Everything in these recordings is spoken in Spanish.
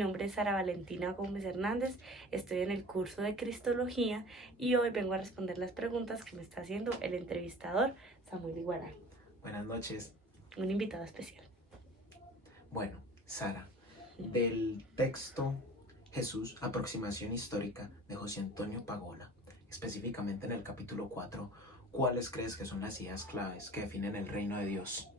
Mi nombre es Sara Valentina Gómez Hernández, estoy en el curso de Cristología y hoy vengo a responder las preguntas que me está haciendo el entrevistador Samuel Iguarán, Buenas noches. un invitado especial. Bueno, Sara, del texto Jesús, aproximación histórica de José Antonio Pagola, específicamente en el capítulo 4, ¿cuáles crees que son las ideas claves que definen el reino de Dios?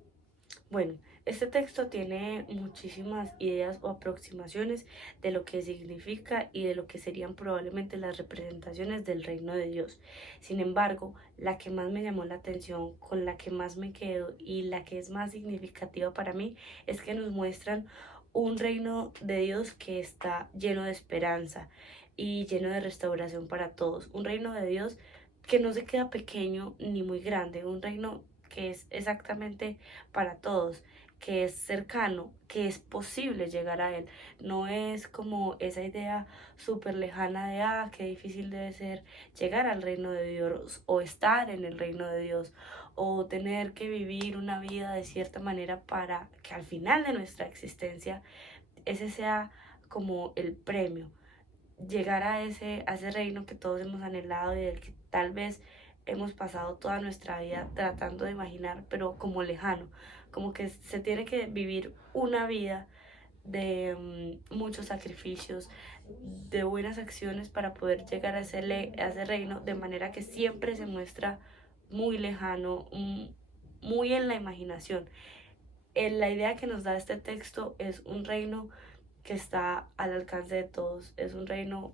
Bueno, este texto tiene muchísimas ideas o aproximaciones de lo que significa y de lo que serían probablemente las representaciones del reino de Dios. Sin embargo, la que más me llamó la atención, con la que más me quedo y la que es más significativa para mí es que nos muestran un reino de Dios que está lleno de esperanza y lleno de restauración para todos. Un reino de Dios que no se queda pequeño ni muy grande, un reino que es exactamente para todos, que es cercano, que es posible llegar a él. No es como esa idea súper lejana de, qué difícil debe ser llegar al reino de Dios o estar en el reino de Dios o tener que vivir una vida de cierta manera para que al final de nuestra existencia ese sea como el premio, llegar a ese reino que todos hemos anhelado y del que tal vez hemos pasado toda nuestra vida tratando de imaginar, pero como lejano, como que se tiene que vivir una vida de muchos sacrificios, de buenas acciones para poder llegar a ese reino, de manera que siempre se muestra muy lejano, muy en la imaginación. La idea que nos da este texto es un reino que está al alcance de todos, es un reino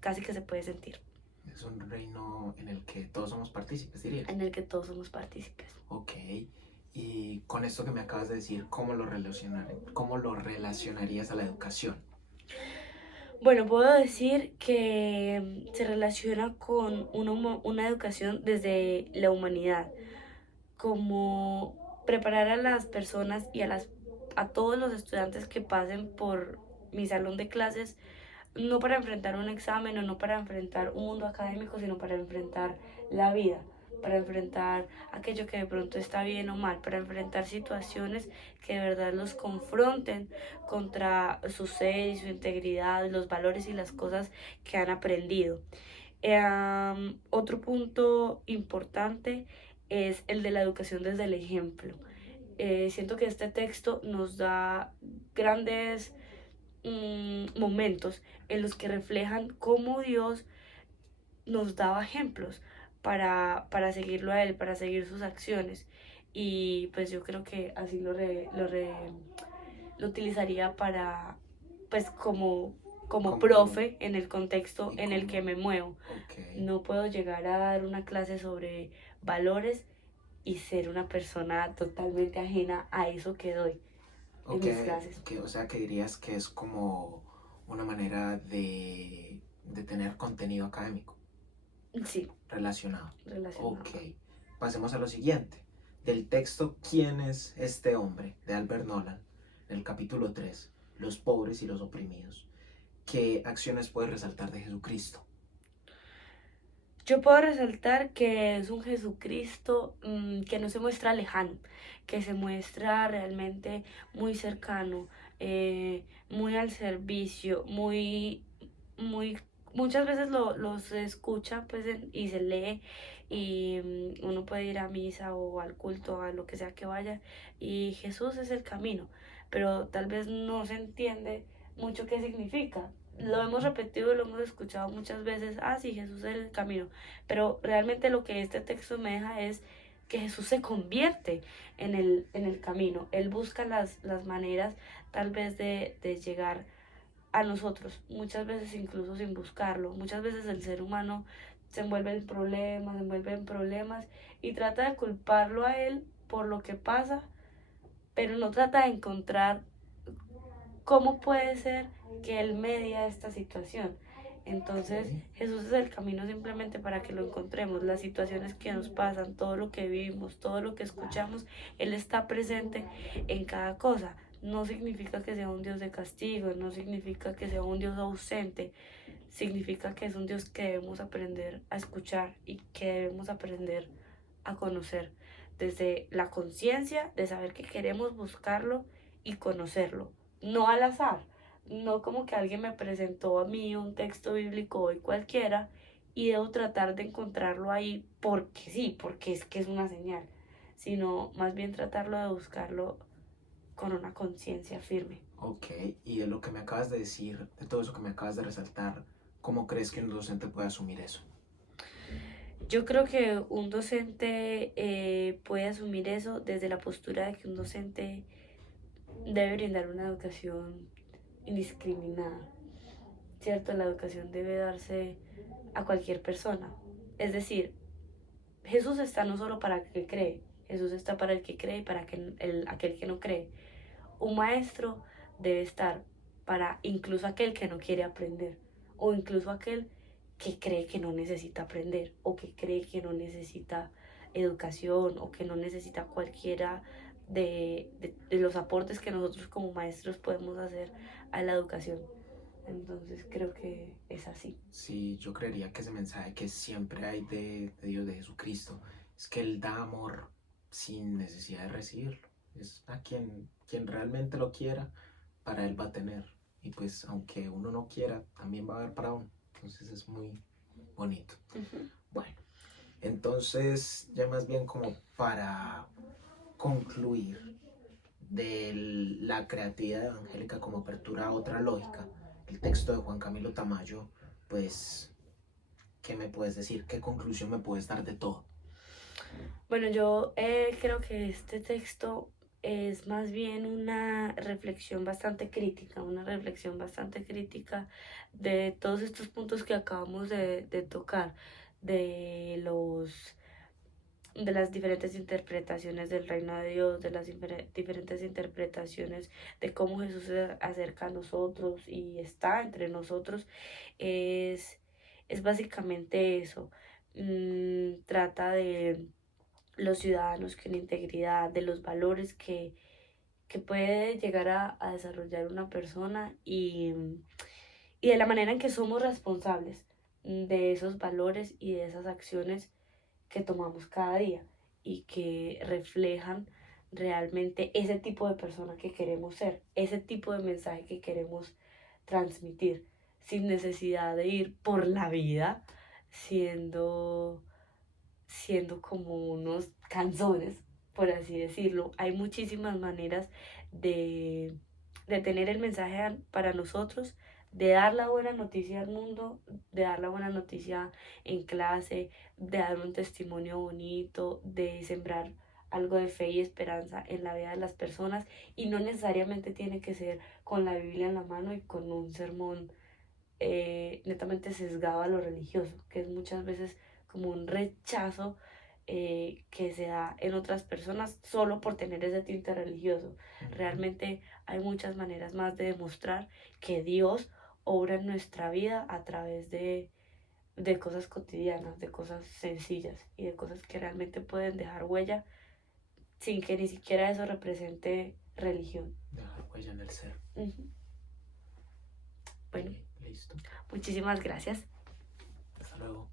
casi que se puede sentir. Es un reino en el que todos somos partícipes, dirías. En el que todos somos partícipes. Ok, y con esto que me acabas de decir, cómo lo relacionarías a la educación? Bueno, puedo decir que se relaciona con una educación desde la humanidad, como preparar a las personas y a todos los estudiantes que pasen por mi salón de clases, no para enfrentar un examen o no para enfrentar un mundo académico, sino para enfrentar la vida, para enfrentar aquello que de pronto está bien o mal, para enfrentar situaciones que de verdad los confronten contra su ser y su integridad, los valores y las cosas que han aprendido. Otro punto importante es el de la educación desde el ejemplo. Siento que este texto nos da grandes momentos en los que reflejan cómo Dios nos daba ejemplos para seguirlo a Él, para seguir sus acciones. Y pues yo creo que así lo utilizaría para, pues como profe en el contexto en el que me muevo. Okay. No puedo llegar a dar una clase sobre valores y ser una persona totalmente ajena a eso que doy en mis clases. O sea, que dirías que es como una manera de tener contenido académico Sí, relacionado. relacionado. Ok, pasemos a lo siguiente. Del texto ¿Quién es este hombre? De Albert Nolan, en el capítulo 3, los pobres y los oprimidos. ¿Qué acciones puedes resaltar de Jesucristo? Yo puedo resaltar que es un Jesucristo que no se muestra lejano, que se muestra realmente muy cercano, muy al servicio, muchas veces se escucha pues, y se lee y uno puede ir a misa o al culto, a lo que sea que vaya, y Jesús es el camino, pero tal vez no se entiende mucho qué significa. Lo hemos repetido y lo hemos escuchado muchas veces, sí, Jesús es el camino, pero realmente lo que este texto me deja es que Jesús se convierte en el camino. Él busca las maneras tal vez de llegar a nosotros, muchas veces incluso sin buscarlo. Muchas veces el ser humano se envuelve en problemas y trata de culparlo a él por lo que pasa, pero no trata de encontrar cómo puede ser que él media esta situación. Entonces Jesús es el camino simplemente para que lo encontremos. Las situaciones que nos pasan, todo lo que vivimos, todo lo que escuchamos, Él está presente en cada cosa. No significa que sea un Dios de castigo, no significa que sea un Dios ausente, significa que es un Dios que debemos aprender a escuchar y que debemos aprender a conocer desde la conciencia de saber que queremos buscarlo y conocerlo, no al azar, no como que alguien me presentó a mí un texto bíblico hoy cualquiera y debo tratar de encontrarlo ahí porque sí, porque es que es una señal, sino más bien tratarlo de buscarlo con una conciencia firme. Ok, y de lo que me acabas de decir, de todo eso que me acabas de resaltar, ¿cómo crees que un docente puede asumir eso? Yo creo que un docente puede asumir eso desde la postura de que un docente debe brindar una educación indiscriminada, ¿cierto? La educación debe darse a cualquier persona. Es decir, Jesús está no solo para el que cree, Jesús está para el que cree y para aquel que no cree. Un maestro debe estar para incluso aquel que no quiere aprender o incluso aquel que cree que no necesita aprender o que cree que no necesita educación o que no necesita cualquiera de los aportes que nosotros como maestros podemos hacer a la educación. Entonces creo que es así. Sí, yo creería que ese mensaje que siempre hay de Dios, de Jesucristo, es que Él da amor sin necesidad de recibirlo. Es a quien realmente lo quiera, para Él va a tener. Y pues aunque uno no quiera, también va a haber para uno. Entonces es muy bonito. Ujú. Bueno, entonces ya más bien como para concluir de la creatividad evangélica como apertura a otra lógica, el texto de Juan Camilo Tamayo, pues, ¿qué me puedes decir? ¿Qué conclusión me puedes dar de todo? Bueno, yo creo que este texto es más bien una reflexión bastante crítica, una reflexión bastante crítica de todos estos puntos que acabamos de tocar, de los de las diferentes interpretaciones del reino de Dios, de las diferentes interpretaciones de cómo Jesús se acerca a nosotros y está entre nosotros, es, es básicamente eso. Trata de los ciudadanos con integridad, de los valores que puede llegar a desarrollar una persona y de la manera en que somos responsables de esos valores y de esas acciones que tomamos cada día y que reflejan realmente ese tipo de persona que queremos ser, ese tipo de mensaje que queremos transmitir, sin necesidad de ir por la vida siendo, siendo como unos canzones, por así decirlo. Hay muchísimas maneras de, de tener el mensaje para nosotros, de dar la buena noticia al mundo, de dar la buena noticia en clase, de dar un testimonio bonito, de sembrar algo de fe y esperanza en la vida de las personas y no necesariamente tiene que ser con la Biblia en la mano y con un sermón netamente sesgado a lo religioso, que es muchas veces como un rechazo que se da en otras personas solo por tener ese tinte religioso. Realmente hay muchas maneras más de demostrar que Dios obra en nuestra vida a través de cosas cotidianas, de cosas sencillas y de cosas que realmente pueden dejar huella sin que ni siquiera eso represente religión. Dejar huella en el ser. Ujú. Bueno, Listo. muchísimas gracias. Hasta luego.